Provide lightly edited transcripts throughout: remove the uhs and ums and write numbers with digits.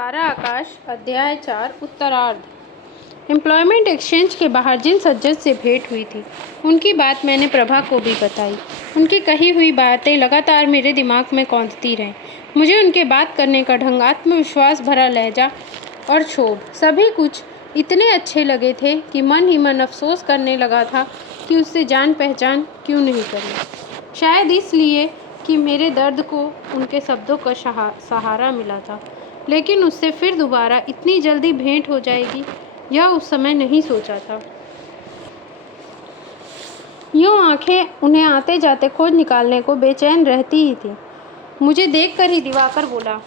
कारा आकाश अध्याय 4 उत्तरार्ध। एम्प्लॉयमेंट एक्सचेंज के बाहर जिन सज्जन से भेंट हुई थी उनकी बात मैंने प्रभा को भी बताई। उनकी कही हुई बातें लगातार मेरे दिमाग में कौंधती रहीं। मुझे उनके बात करने का ढंग, आत्मविश्वास भरा लहजा और क्षोभ सभी कुछ इतने अच्छे लगे थे कि मन ही मन अफसोस करने लगा था कि उससे जान पहचान क्यों नहीं करी। शायद इसलिए कि मेरे दर्द को उनके शब्दों का सहारा मिला था, लेकिन उससे फिर दोबारा इतनी जल्दी भेंट हो जाएगी यह उस समय नहीं सोचा था। यूँ आंखें उन्हें आते जाते खोज निकालने को बेचैन रहती ही थी। मुझे देखकर ही दिवाकर बोला,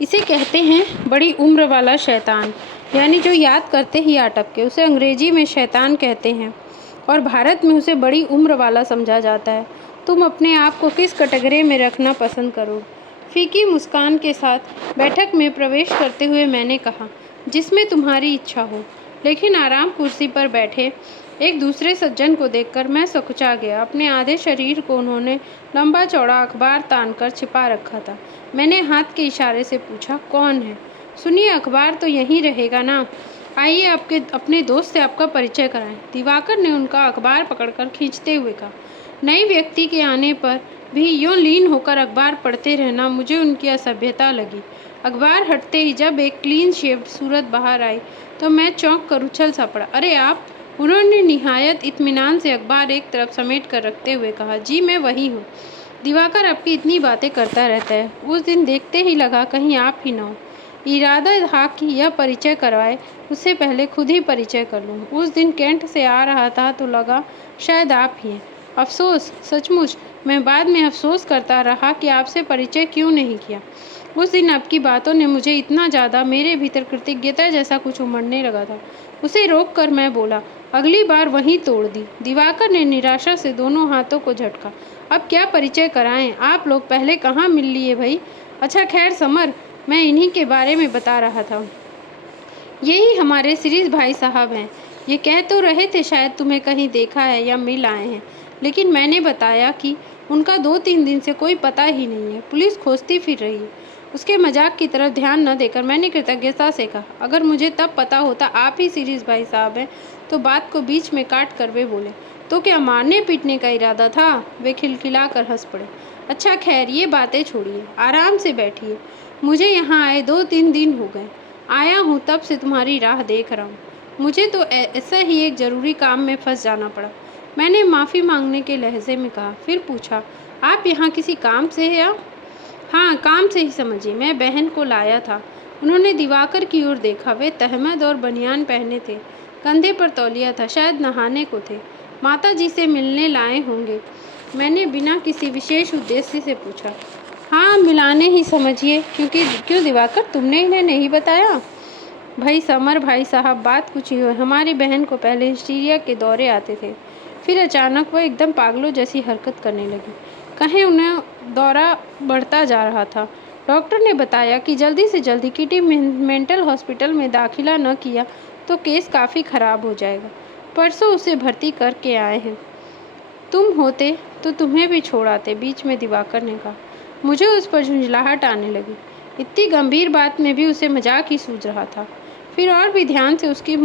इसे कहते हैं बड़ी उम्र वाला शैतान, यानी जो याद करते ही अटपके, उसे अंग्रेजी में शैतान कहते हैं और भारत में उसे बड़ी उम्र वाला समझा जाता है। तुम अपने आप को किस कैटेगरी में रखना पसंद करो? फीकी मुस्कान के साथ बैठक में प्रवेश करते हुए मैंने कहा, जिसमें तुम्हारी इच्छा हो। लेकिन आराम कुर्सी पर बैठे एक दूसरे सज्जन को देखकर मैं सकुचा गया। अपने आधे शरीर को उन्होंने लंबा चौड़ा अखबार तानकर छिपा रखा था। मैंने हाथ के इशारे से पूछा, कौन है? सुनिए, अखबार तो यहीं रहेगा ना? आइए अपने दोस्त से आपका परिचय कराएं। दिवाकर ने उनका अखबार पकड़कर खींचते हुए कहा। नए व्यक्ति के आने पर भी यूँ लीन होकर अखबार पढ़ते रहना मुझे उनकी असभ्यता लगी। अखबार हटते ही जब एक क्लीन शेव्ड सूरत बाहर आई तो मैं चौंक कर उछल सा पड़ा। अरे आप? उन्होंने निहायत इत्मीनान से अखबार एक तरफ समेट कर रखते हुए कहा, जी मैं वही हूँ। दिवाकर आपकी इतनी बातें करता रहता है। उस दिन देखते ही लगा कहीं आप ही ना हो। इरादा था कि यह परिचय करवाए उससे पहले खुद ही परिचय कर लूँ। उस दिन कैंट से आ रहा था तो लगा शायद आप ही हैं। अफसोस, सचमुच मैं बाद में अफसोस करता रहा कि आपसे परिचय क्यों नहीं किया। उस दिन आपकी बातों ने मुझे इतना ज़्यादा, मेरे भीतर कृतज्ञता जैसा कुछ उमड़ने लगा था। उसे रोक कर मैं बोला, अगली बार वहीं तोड़ दी। दिवाकर ने निराशा से दोनों हाथों को झटका। अब क्या परिचय कराएं? आप लोग पहले कहाँ मिल लिए भाई? अच्छा खैर समर, मैं इन्हीं के बारे में बता रहा था। यही हमारे शिरीष भाई साहब हैं। ये कह तो रहे थे शायद तुम्हें कहीं देखा है या मिल आए हैं, लेकिन मैंने बताया कि उनका 2-3 दिन से कोई पता ही नहीं है। पुलिस खोजती फिर रही है। उसके मजाक की तरफ ध्यान न देकर मैंने कृतज्ञता से कहा, अगर मुझे तब पता होता आप ही शिरीष भाई साहब हैं तो बात को बीच में काट कर वे बोले, तो क्या मारने पीटने का इरादा था? वे खिलखिला कर हंस पड़े। अच्छा खैर ये बातें छोड़िए, आराम से बैठिए। मुझे यहाँ आए 2-3 दिन हो गए। आया हूँ तब से तुम्हारी राह देख रहा हूँ। मुझे तो ऐसा ही एक ज़रूरी काम में फंस जाना पड़ा। मैंने माफ़ी मांगने के लहजे में कहा। फिर पूछा, आप यहाँ किसी काम से हैं या? हाँ, काम से ही समझिए। मैं बहन को लाया था। उन्होंने दिवाकर की ओर देखा। वे तहमद और बनियान पहने थे, कंधे पर तौलिया था, शायद नहाने को थे। माता जी से मिलने लाए होंगे। मैंने बिना किसी विशेष उद्देश्य से पूछा। हाँ, मिलाने ही समझिए। क्यों दिवाकर, तुमने इन्हें नहीं बताया? भाई समर भाई साहब, बात कुछ ही हो। हमारी बहन को पहले हिस्टीरिया के दौरे आते थे, फिर अचानक वह एकदम पागलों जैसी हरकत करने लगी। कहें उन्हें दौरा बढ़ता जा रहा था। डॉक्टर ने बताया कि जल्दी से जल्दी किटी मेंटल हॉस्पिटल में दाखिला न किया तो केस काफ़ी ख़राब हो जाएगा। परसों उसे भर्ती करके आए हैं। तुम होते तो तुम्हें भी छोड़ आते, बीच में दिवाकर ने कहा। मुझे उस पर झुंझलाहट आने लगी। इतनी गंभीर बात में भी उसे मजाक ही सूझ रहा था। फिर और भी ध्यान से उसकी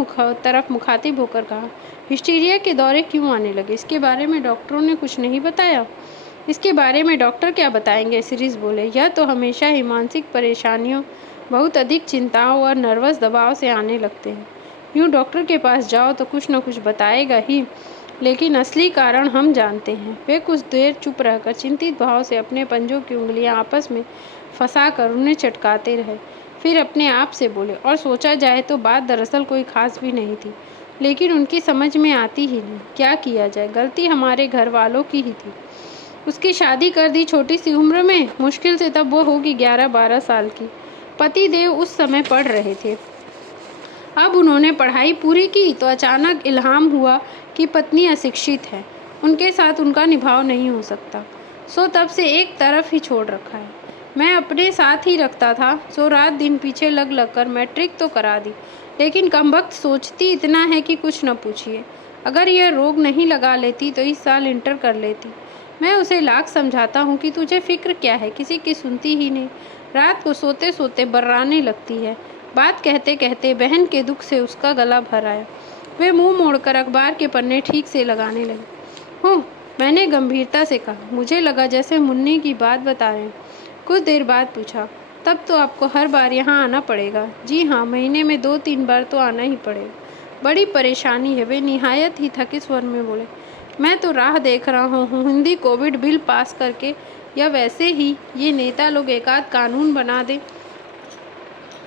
तरफ मुखातिब होकर कहा, हिस्टीरिया के दौरे क्यों आने लगे? इसके बारे में डॉक्टरों ने कुछ नहीं बताया? इसके बारे में डॉक्टर क्या बताएंगे? शिरीष बोले, यह तो हमेशा ही मानसिक परेशानियों, बहुत अधिक चिंताओं और नर्वस दबाव से आने लगते हैं। यूँ डॉक्टर के पास जाओ तो कुछ न कुछ बताएगा ही, लेकिन असली कारण हम जानते हैं। वे कुछ देर चुप रहकर चिंतित भाव से अपने पंजों की उंगलियां आपस में फंसा कर उन्हें चटकाते रहे। फिर अपने आप से बोले, और सोचा जाए तो बात दरअसल कोई खास भी नहीं थी, लेकिन उनकी समझ में आती ही नहीं। क्या किया जाए? गलती हमारे घर वालों की ही थी। उसकी शादी कर दी छोटी सी उम्र में, मुश्किल से तब वो होगी 11-12 साल की। पति देव उस समय पढ़ रहे थे। अब उन्होंने पढ़ाई पूरी की तो अचानक इल्हाम हुआ कि पत्नी अशिक्षित है, उनके साथ उनका निभाव नहीं हो सकता, सो तब से एक तरफ ही छोड़ रखा है। मैं अपने साथ ही रखता था, सो रात दिन पीछे लग कर मैट्रिक तो करा दी, लेकिन कमबख्त सोचती इतना है कि कुछ न पूछिए। अगर यह रोग नहीं लगा लेती तो इस साल इंटर कर लेती। मैं उसे लाख समझाता हूँ कि तुझे फिक्र क्या है, किसी की सुनती ही नहीं। रात को सोते सोते बर्राने लगती है। बात कहते कहते बहन के दुख से उसका गला भर आया। वे मुंह मोड़कर अखबार के पन्ने ठीक से लगाने लगी। हूँ, मैंने गंभीरता से कहा। मुझे लगा जैसे मुन्नी की बात बता रहे हैं। कुछ देर बाद पूछा, तब तो आपको हर बार यहाँ आना पड़ेगा? जी हाँ, महीने में 2-3 बार तो आना ही पड़ेगा। बड़ी परेशानी है। वे निहायत ही थके स्वर में बोले। मैं तो राह देख रहा हूँ हिंदी कोविड बिल पास करके, या वैसे ही ये नेता लोग एकाध कानून बना दे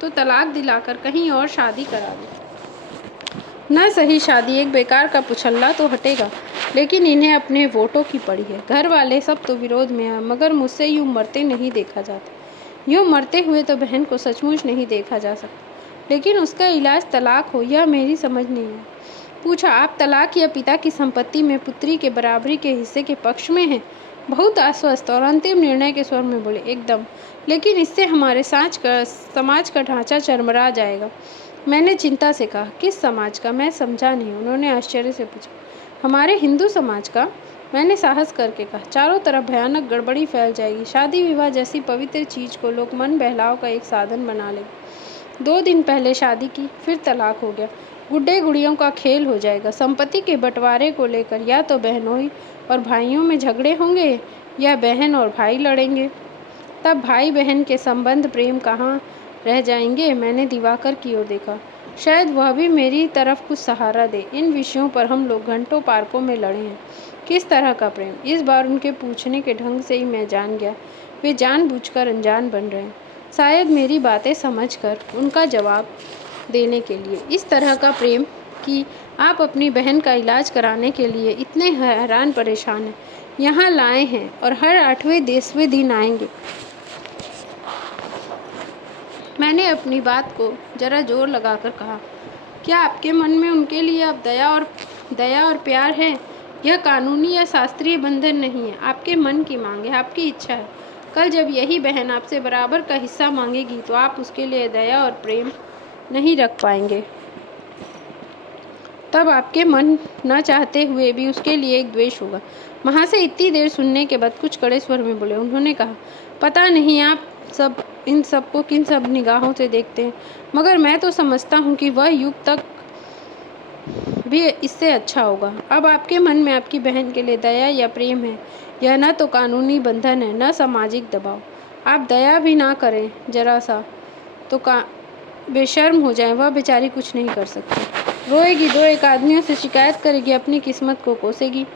तो तलाक दिलाकर कहीं और शादी करा दे। न सही शादी एक बेकार का पुछल्ला तो हटेगा, लेकिन इन्हें अपने वोटों की पड़ी है। घर वाले सब तो विरोध में हैं, मगर मुझसे यूँ मरते नहीं देखा जाता। यूँ मरते हुए तो बहन को सचमुच नहीं देखा जा सकता, लेकिन उसका इलाज तलाक हो, यह मेरी समझ नहीं है। पूछा, आप तलाक या पिता की संपत्ति में पुत्री के बराबरी के हिस्से के पक्ष में हैं? बहुत आश्वस्त और अंतिम निर्णय के स्वर में बोले, एकदम, लेकिन इससे हमारे समाज का ढांचा चरमरा जाएगा। मैंने चिंता से कहा, किस समाज का? मैं समझा नहीं। उन्होंने आश्चर्य से पूछा, हमारे हिंदू समाज का। मैंने साहस करके कहा, चारों तरफ भयानक गड़बड़ी फैल जाएगी। शादी विवाह जैसी पवित्र चीज को लोग मन बहलाव का एक साधन बना लेंगे। 2 दिन पहले शादी की, फिर तलाक हो गया। गुड्डे गुड़ियों का खेल हो जाएगा। संपत्ति के बंटवारे को लेकर या तो बहनोई और भाइयों में झगड़े होंगे, या बहन और भाई लड़ेंगे। तब भाई बहन के संबंध प्रेम कहाँ रह जाएंगे? मैंने दिवाकर की ओर देखा। शायद वह भी मेरी तरफ कुछ सहारा दे। इन विषयों पर हम लोग घंटों पार्कों में लड़े हैं। किस तरह का प्रेम? इस बार उनके पूछने के ढंग से ही मैं जान गया, वे जानबूझकर अनजान बन रहे हैं, शायद मेरी बातें समझकर उनका जवाब देने के लिए। इस तरह का प्रेम कि आप अपनी बहन का इलाज कराने के लिए इतने हैरान परेशान हैं, यहाँ लाए हैं और हर 8वें 10वें दिन आएंगे। मैंने अपनी बात को जरा जोर लगाकर कहा, क्या आपके मन में उनके लिए अब दया और प्यार है? यह कानूनी या शास्त्रीय बंधन नहीं है, आपके मन की मांग है, आपकी इच्छा है। कल जब यही बहन आपसे बराबर का हिस्सा मांगेगी तो आप उसके लिए दया और प्रेम नहीं रख पाएंगे। तब आपके मन न चाहते हुए भी उसके लिए एक द्वेष होगा। महाशय इतनी देर सुनने के बाद कुछ कड़े स्वर में बोले। उन्होंने कहा, पता नहीं आप सब इन सबको किन सब निगाहों से देखते हैं, मगर मैं तो समझता हूँ कि वह युग तक भी इससे अच्छा होगा। अब आपके मन में आपकी बहन के लिए दया या प्रेम है, यह न तो कानूनी बंधन है, न सामाजिक दबाव। आप दया भी ना करें जरा सा तो बेशर्म हो जाए, वह बेचारी कुछ नहीं कर सकती। रोएगी, 2-1 आदमियों से शिकायत करेगी, अपनी किस्मत को कोसेगी।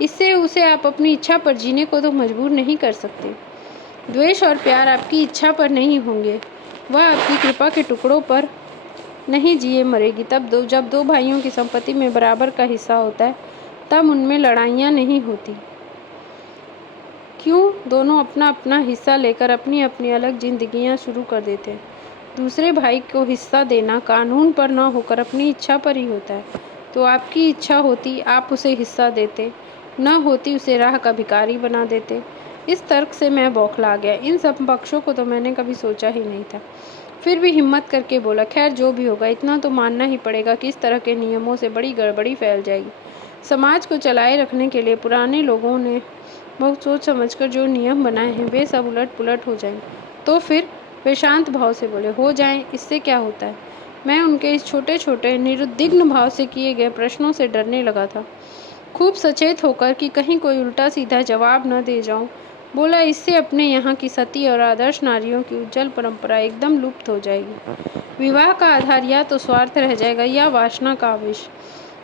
इससे उसे आप अपनी इच्छा पर जीने को तो मजबूर नहीं कर सकते। द्वेष और प्यार आपकी इच्छा पर नहीं होंगे, वह आपकी कृपा के टुकड़ों पर नहीं जिए मरेगी। जब 2 भाइयों की संपत्ति में बराबर का हिस्सा होता है, तब उनमें लड़ाइयाँ नहीं होती। क्यों? दोनों अपना अपना हिस्सा लेकर अपनी अपनी अलग जिंदगियाँ शुरू कर देते हैं। दूसरे भाई को हिस्सा देना कानून पर न होकर अपनी इच्छा पर ही होता है। तो आपकी इच्छा होती आप उसे हिस्सा देते, न होती उसे राह का भिखारी बना देते। इस तर्क से मैं बौखला गया। इन सब पक्षों को तो मैंने कभी सोचा ही नहीं था। फिर भी हिम्मत करके बोला, खैर जो भी होगा, इतना तो मानना ही पड़ेगा कि इस तरह के नियमों से बड़ी गड़बड़ी फैल जाएगी। समाज को चलाए रखने के लिए पुराने लोगों ने बहुत सोच समझकर जो नियम बनाए हैं, वे सब उलट पुलट हो जाएंगे। तो फिर? वे शांत भाव से बोले, हो जाएं, इससे क्या होता है? मैं उनके इस छोटे छोटे निरुद्विग्न भाव से किए गए प्रश्नों से डरने लगा था, खूब सचेत होकर कि कहीं कोई उल्टा सीधा जवाब न दे जाऊं। बोला, इससे अपने यहाँ की सती और आदर्श नारियों की उज्जवल परंपरा एकदम लुप्त हो जाएगी। विवाह का आधार या तो स्वार्थ रह जाएगा या वासना का आवेश।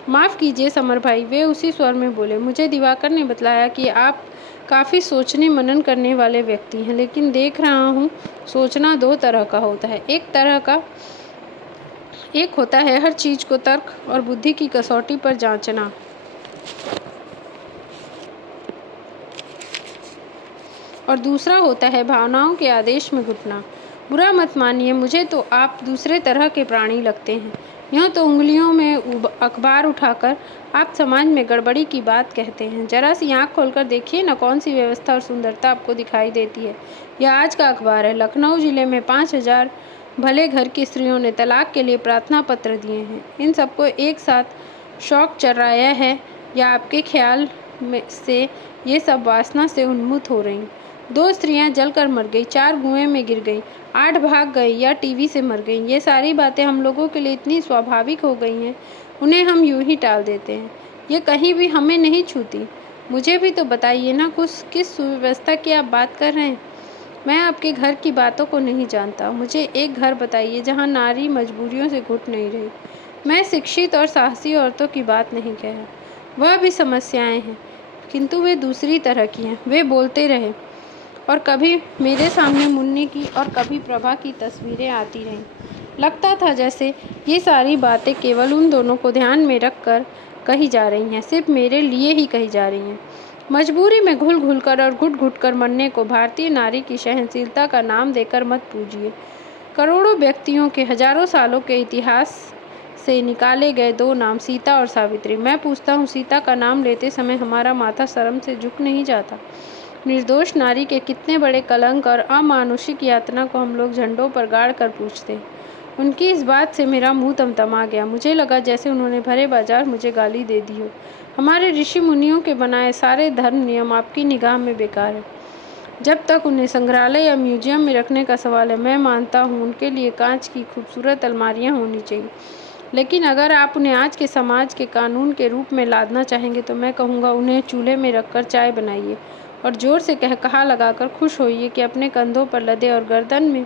माफ़ कीजिए समर भाई, वे उसी स्वर में बोले, मुझे दिवाकर ने बतलाया कि आप काफ़ी सोचने मनन करने वाले व्यक्ति हैं, लेकिन देख रहा हूँ सोचना 2 तरह का होता है। एक होता है हर चीज़ को तर्क और बुद्धि की कसौटी पर जांचना, और दूसरा होता है भावनाओं के आदेश में घुटना। बुरा मत मानिए, मुझे तो आप दूसरे तरह के प्राणी लगते हैं। यूँ तो उंगलियों में अखबार उठाकर आप समाज में गड़बड़ी की बात कहते हैं। जरा सी आँख खोलकर देखिए न, कौन सी व्यवस्था और सुंदरता आपको दिखाई देती है। यह आज का अखबार है। लखनऊ जिले में 5000 भले घर की स्त्रियों ने तलाक के लिए प्रार्थना पत्र दिए हैं। इन सबको एक साथ शौक चर्राया है, या आपके ख्याल में से ये सब वासना से उन्मुख हो रही? 2 स्त्रियां जलकर मर गई, 4 कुएं में गिर गई, 8 भाग गए या टीवी से मर गई। ये सारी बातें हम लोगों के लिए इतनी स्वाभाविक हो गई हैं, उन्हें हम यूं ही टाल देते हैं। ये कहीं भी हमें नहीं छूती। मुझे भी तो बताइए ना, किस सुव्यवस्था की आप बात कर रहे हैं? मैं आपके घर की बातों को नहीं जानता। मुझे एक घर बताइए जहाँ नारी मजबूरियों से घुट नहीं रही। मैं शिक्षित और साहसी औरतों की बात नहीं कह रहा। वह भी समस्याएं हैं, किंतु वे दूसरी तरह की हैं। वे बोलते रहे और कभी मेरे सामने मुन्नी की और कभी प्रभा की तस्वीरें आती रहीं। लगता था जैसे ये सारी बातें केवल उन दोनों को ध्यान में रख कर कही जा रही हैं, सिर्फ मेरे लिए ही कही जा रही हैं। मजबूरी में घुल घुल कर और घुट घुट कर मरने को भारतीय नारी की सहनशीलता का नाम देकर मत पूजिए। करोड़ों व्यक्तियों के हजारों सालों के इतिहास से निकाले गए 2 नाम, सीता और सावित्री। मैं पूछता हूँ, सीता का नाम लेते समय हमारा माथा शर्म से झुक नहीं जाता? निर्दोष नारी के कितने बड़े कलंक और अमानुषिक यातना को हम लोग झंडों पर गाड़ कर पूछते हैं। उनकी इस बात से मेरा मुंह तमतमा गया। मुझे लगा जैसे उन्होंने भरे बाजार मुझे गाली दे दी हो। हमारे ऋषि मुनियों के बनाए सारे धर्म नियम आपकी निगाह में बेकार है। जब तक उन्हें संग्रहालय या म्यूजियम में रखने का सवाल है, मैं मानता हूँ उनके लिए कांच की खूबसूरत अलमारियाँ होनी चाहिए। लेकिन अगर आप उन्हें आज के समाज के कानून के रूप में लादना चाहेंगे तो मैं कहूँगा उन्हें चूल्हे में रखकर चाय बनाइए और जोर से कहकहा लगाकर खुश होइए कि अपने कंधों पर लदे और गर्दन में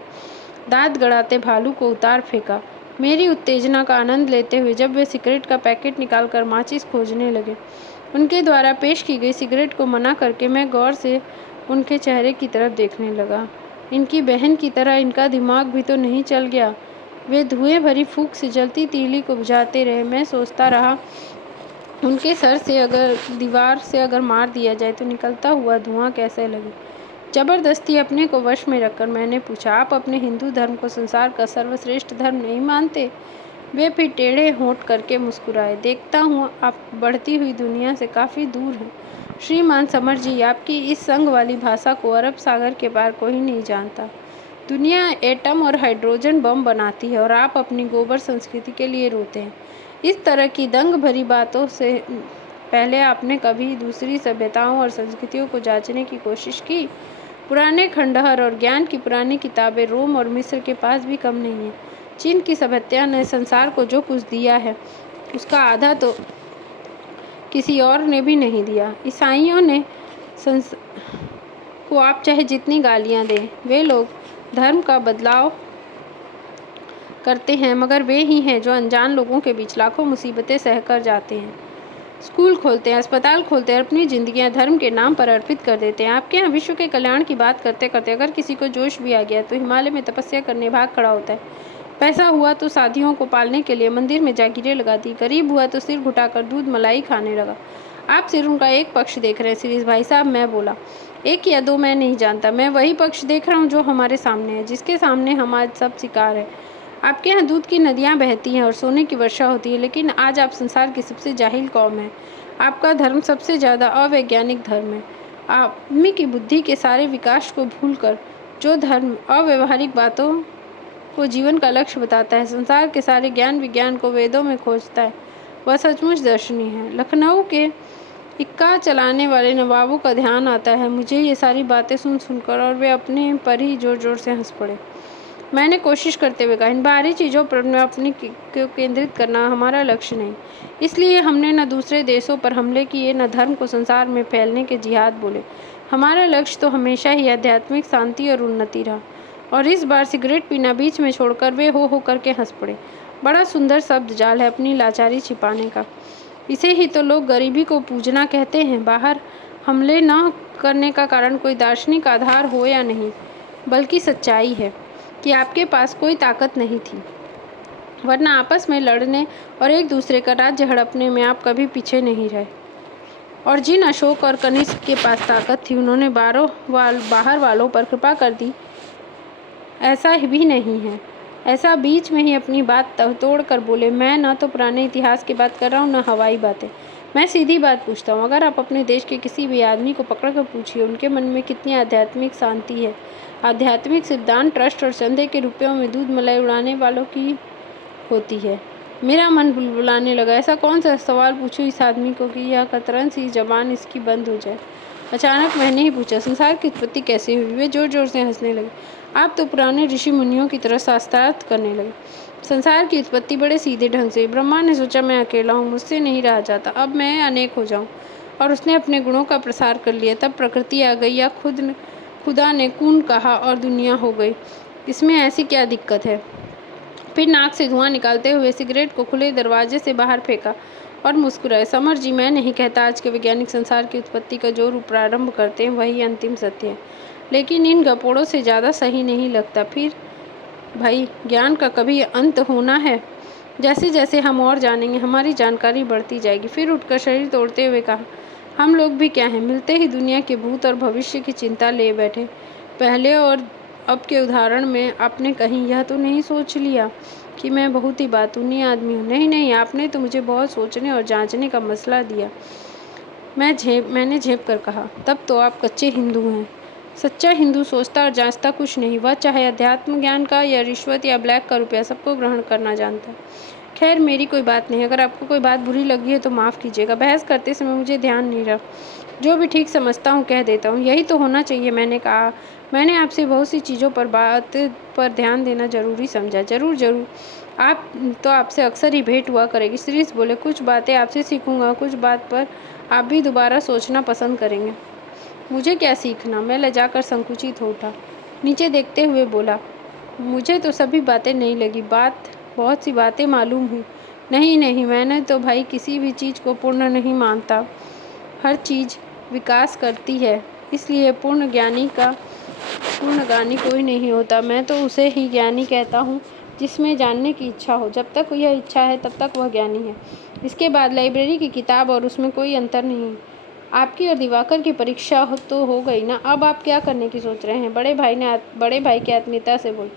दांत गड़ाते भालू को उतार फेंका। मेरी उत्तेजना का आनंद लेते हुए जब वे सिगरेट का पैकेट निकालकर माचिस खोजने लगे, उनके द्वारा पेश की गई सिगरेट को मना करके मैं गौर से उनके चेहरे की तरफ देखने लगा। इनकी बहन की तरह इनका दिमाग भी तो नहीं चल गया। वे धुएं भरी फूंक से जलती तीली को बुझाते रहे। मैं सोचता रहा, उनके सर से अगर दीवार से अगर मार दिया जाए तो निकलता हुआ धुआं कैसे लगे। जबरदस्ती अपने को वश में रखकर मैंने पूछा, आप अपने हिंदू धर्म को संसार का सर्वश्रेष्ठ धर्म नहीं मानते? वे फिर टेढ़े होंठ करके मुस्कुराए। देखता हूँ आप बढ़ती हुई दुनिया से काफ़ी दूर हैं श्रीमान समर जी। आपकी इस संग वाली भाषा को अरब सागर के पार कोई नहीं जानता। दुनिया एटम और हाइड्रोजन बम बनाती है और आप अपनी गोबर संस्कृति के लिए रोते हैं। इस तरह की दंग भरी बातों से पहले आपने कभी दूसरी सभ्यताओं और संस्कृतियों को जांचने की कोशिश की? पुराने खंडहर और ज्ञान की पुरानी किताबें रोम और मिस्र के पास भी कम नहीं है। चीन की सभ्यता ने संसार को जो कुछ दिया है उसका आधा तो किसी और ने भी नहीं दिया। ईसाइयों ने को आप चाहे जितनी गालियां दें, वे लोग धर्म का बदलाव करते हैं, मगर वे ही हैं जो अनजान लोगों के बीच लाखों मुसीबतें सहकर जाते हैं। स्कूल खोलते हैं, अस्पताल खोलते हैं, अपनी जिंदगियां धर्म के नाम पर अर्पित कर देते हैं। आपके यहाँ विश्व के कल्याण की बात करते करते अगर किसी को जोश भी आ गया तो हिमालय में तपस्या करने भाग खड़ा होता है। पैसा हुआ तो साधियों को पालने के लिए मंदिर में जागीरें लगाती। गरीब हुआ तो सिर घुटाकर दूध मलाई खाने लगा। आप सिर्फ उनका एक पक्ष देख रहे हैं शिरीष भाई साहब। मैं बोला, 1 या 2 मैं नहीं जानता, मैं वही पक्ष देख रहा हूँ जो हमारे सामने है, जिसके सामने हम आज सब शिकार है। आपके यहाँ दूध की नदियाँ बहती हैं और सोने की वर्षा होती है, लेकिन आज आप संसार की सबसे जाहिल कौम है। आपका धर्म सबसे ज़्यादा अवैज्ञानिक धर्म है। आदमी की बुद्धि के सारे विकास को भूलकर जो धर्म अव्यवहारिक बातों को जीवन का लक्ष्य बताता है, संसार के सारे ज्ञान विज्ञान को वेदों में खोजता है, वह सचमुच दर्शनीय है। लखनऊ के इक्का चलाने वाले नवाबों का ध्यान आता है मुझे ये सारी बातें सुन सुनकर, और वे अपने पर ही जोर जोर से हंस पड़े। मैंने कोशिश करते हुए कहा, इन बाहरी चीज़ों पर अपनी को केंद्रित करना हमारा लक्ष्य नहीं। इसलिए हमने न दूसरे देशों पर हमले किए, न धर्म को संसार में फैलने के जिहाद बोले। हमारा लक्ष्य तो हमेशा ही आध्यात्मिक शांति और उन्नति रहा। और इस बार सिगरेट पीना बीच में छोड़कर वे हो करके हंस पड़े। बड़ा सुंदर शब्द जाल है अपनी लाचारी छिपाने का। इसे ही तो लोग गरीबी को पूजना कहते हैं। बाहर हमले न करने का कारण कोई दार्शनिक आधार हो या नहीं, बल्कि सच्चाई है कि आपके पास कोई ताकत नहीं थी, वरना आपस में लड़ने और एक दूसरे का राज्य हड़पने में आप कभी पीछे नहीं रहे। और जिन अशोक और कनिष्क के पास ताकत थी, उन्होंने बाहर वालों पर कृपा कर दी, ऐसा भी नहीं है। ऐसा बीच में ही अपनी बात तोड़ कर बोले, मैं न तो पुराने इतिहास की बात कर रहा हूँ, न हवाई बातें। मैं सीधी बात पूछता हूँ। अगर आप अपने देश के किसी भी आदमी को पकड़ कर पूछिए उनके मन में कितनी आध्यात्मिक शांति है। आध्यात्मिक सिद्धांत ट्रस्ट और चंदे के रुपयों में दूध मलाई उड़ाने वालों की होती है। मेरा मन बुलबुलाने लगा। ऐसा कौन सा सवाल पूछूं इस आदमी को कि यह कतरन सी जबान इसकी बंद हो जाए। अचानक मैंने ही पूछा, संसार की उत्पत्ति कैसे हुई? वे जोर जोर से हंसने लगे। आप तो पुराने ऋषि मुनियों की तरह शास्त्रार्थ करने लगे। संसार की उत्पत्ति बड़े सीधे ढंग से। ब्रह्मा ने सोचा मैं अकेला हूँ, मुझसे नहीं रहा जाता, अब मैं अनेक हो जाऊँ, और उसने अपने गुणों का प्रसार कर लिया। तब प्रकृति आ गई, या खुदा ने कून कहा और दुनिया हो गई। इसमें ऐसी क्या दिक्कत है? फिर नाक से धुआं निकालते हुए सिगरेट को खुले दरवाजे से बाहर फेंका और मुस्कुराए। समर जी, मैं नहीं कहता आज के वैज्ञानिक संसार की उत्पत्ति का जो रूप प्रारंभ करते हैं वही अंतिम सत्य है, लेकिन इन गपोड़ों से ज़्यादा सही नहीं लगता। फिर भाई, ज्ञान का कभी अंत होना है? जैसे जैसे हम और जानेंगे हमारी जानकारी बढ़ती जाएगी। फिर उठकर शरीर तोड़ते हुए कहा, हम लोग भी क्या हैं, मिलते ही दुनिया के भूत और भविष्य की चिंता ले बैठे। पहले और अब के उदाहरण में आपने कहीं यह तो नहीं सोच लिया कि मैं बहुत ही बातूनी आदमी हूँ? नहीं नहीं, आपने तो मुझे बहुत सोचने और जांचने का मसला दिया। मैंने झेप कर कहा, तब तो आप कच्चे हिंदू हैं। सच्चा हिंदू सोचता और जांचता कुछ नहीं, वह चाहे अध्यात्म ज्ञान का या रिश्वत या ब्लैक का रुपया सबको ग्रहण करना जानता है। खैर, मेरी कोई बात नहीं, अगर आपको कोई बात बुरी लगी है तो माफ़ कीजिएगा। बहस करते समय मुझे ध्यान नहीं रहा, जो भी ठीक समझता हूँ कह देता हूँ, यही तो होना चाहिए। मैंने कहा, मैंने आपसे बहुत सी चीज़ों पर बात पर ध्यान देना ज़रूरी समझा। ज़रूर ज़रूर, आपसे अक्सर ही भेंट हुआ करेगी। श्रीश बोले, कुछ बातें आपसे सीखूंगा, कुछ बात पर आप भी दोबारा सोचना पसंद करेंगे। मुझे क्या सीखना? मैं लजाकर संकुचित हो उठा। नीचे देखते हुए बोला, मुझे तो सभी बातें नहीं लगी, बहुत सी बातें मालूम हुई। नहीं नहीं, मैंने तो भाई किसी भी चीज़ को पूर्ण नहीं मानता। हर चीज़ विकास करती है, इसलिए पूर्ण ज्ञानी कोई नहीं होता। मैं तो उसे ही ज्ञानी कहता हूँ जिसमें जानने की इच्छा हो। जब तक यह इच्छा है तब तक वह ज्ञानी है। इसके बाद लाइब्रेरी की किताब और उसमें कोई अंतर नहीं। आपकी और दिवाकर की परीक्षा तो हो गई ना, अब आप क्या करने की सोच रहे हैं? बड़े भाई की आत्मीयता से बोले,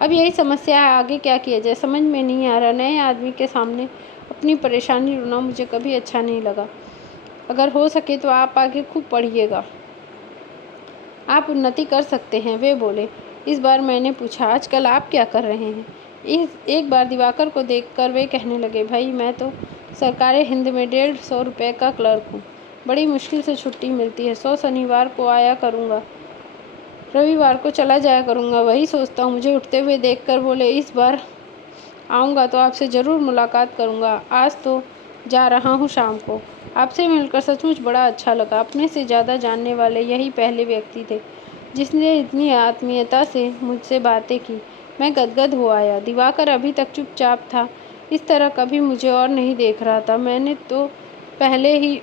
अब यही समस्या है, आगे क्या किया जाए समझ में नहीं आ रहा। नए आदमी के सामने अपनी परेशानी रोना मुझे कभी अच्छा नहीं लगा। अगर हो सके तो आप आगे खूब पढ़िएगा, आप उन्नति कर सकते हैं, वे बोले। इस बार मैंने पूछा, आजकल आप क्या कर रहे हैं? एक बार दिवाकर को देखकर वे कहने लगे, भाई मैं तो सरकारी हिंद में 150 रुपये का क्लर्क हूँ। बड़ी मुश्किल से छुट्टी मिलती है। 100 शनिवार को आया करूँगा, रविवार को चला जाया करूँगा। वही सोचता हूँ। मुझे उठते हुए देखकर बोले, इस बार आऊँगा तो आपसे ज़रूर मुलाकात करूँगा। आज तो जा रहा हूँ शाम को। आपसे मिलकर सचमुच बड़ा अच्छा लगा। अपने से ज़्यादा जानने वाले यही पहले व्यक्ति थे जिसने इतनी आत्मीयता से मुझसे बातें की। मैं गदगद हो आया। दिवाकर अभी तक चुपचाप था, इस तरह कभी मुझे और नहीं देख रहा था। मैंने तो पहले ही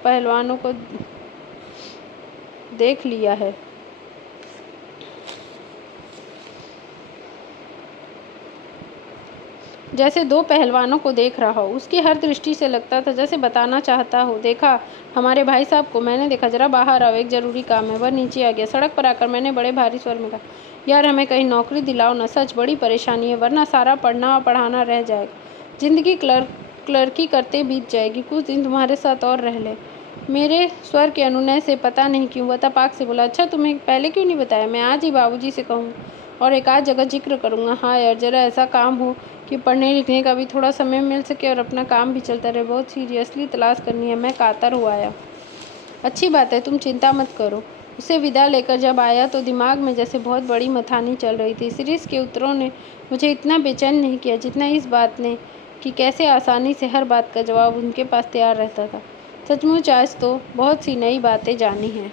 पहलवानों को देख लिया है। जैसे दो पहलवानों को देख रहा हो। उसकी हर दृष्टि से लगता था जैसे बताना चाहता हो, देखा हमारे भाई साहब को? मैंने देखा, जरा बाहर आओ, एक ज़रूरी काम है। वह नीचे आ गया। सड़क पर आकर मैंने बड़े भारी स्वर में कहा, यार हमें कहीं नौकरी दिलाओ ना, सच बड़ी परेशानी है, वरना सारा पढ़ना और पढ़ाना रह जाएगा। ज़िंदगी क्लर्की करते बीत जाएगी। कुछ दिन तुम्हारे साथ और रह ले। मेरे स्वर के अनुनय से पता नहीं क्यों वह तपाक से बोला, अच्छा तुम्हें पहले क्यों नहीं बताया? मैं आज ही बाबूजी से कहूँ और एक आध जगह जिक्र करूँगा। हाँ यार, ज़रा ऐसा काम हो कि पढ़ने लिखने का भी थोड़ा समय मिल सके और अपना काम भी चलता रहे। बहुत सीरियसली तलाश करनी है। मैं कातर हो आया। अच्छी बात है, तुम चिंता मत करो। उसे विदा लेकर जब आया तो दिमाग में जैसे बहुत बड़ी मथानी चल रही थी। सीरीज के उत्तरों ने मुझे इतना बेचैन नहीं किया जितना इस बात ने कि कैसे आसानी से हर बात का जवाब उनके पास तैयार रहता था। सचमुच आज तो बहुत सी नई बातें जानी हैं।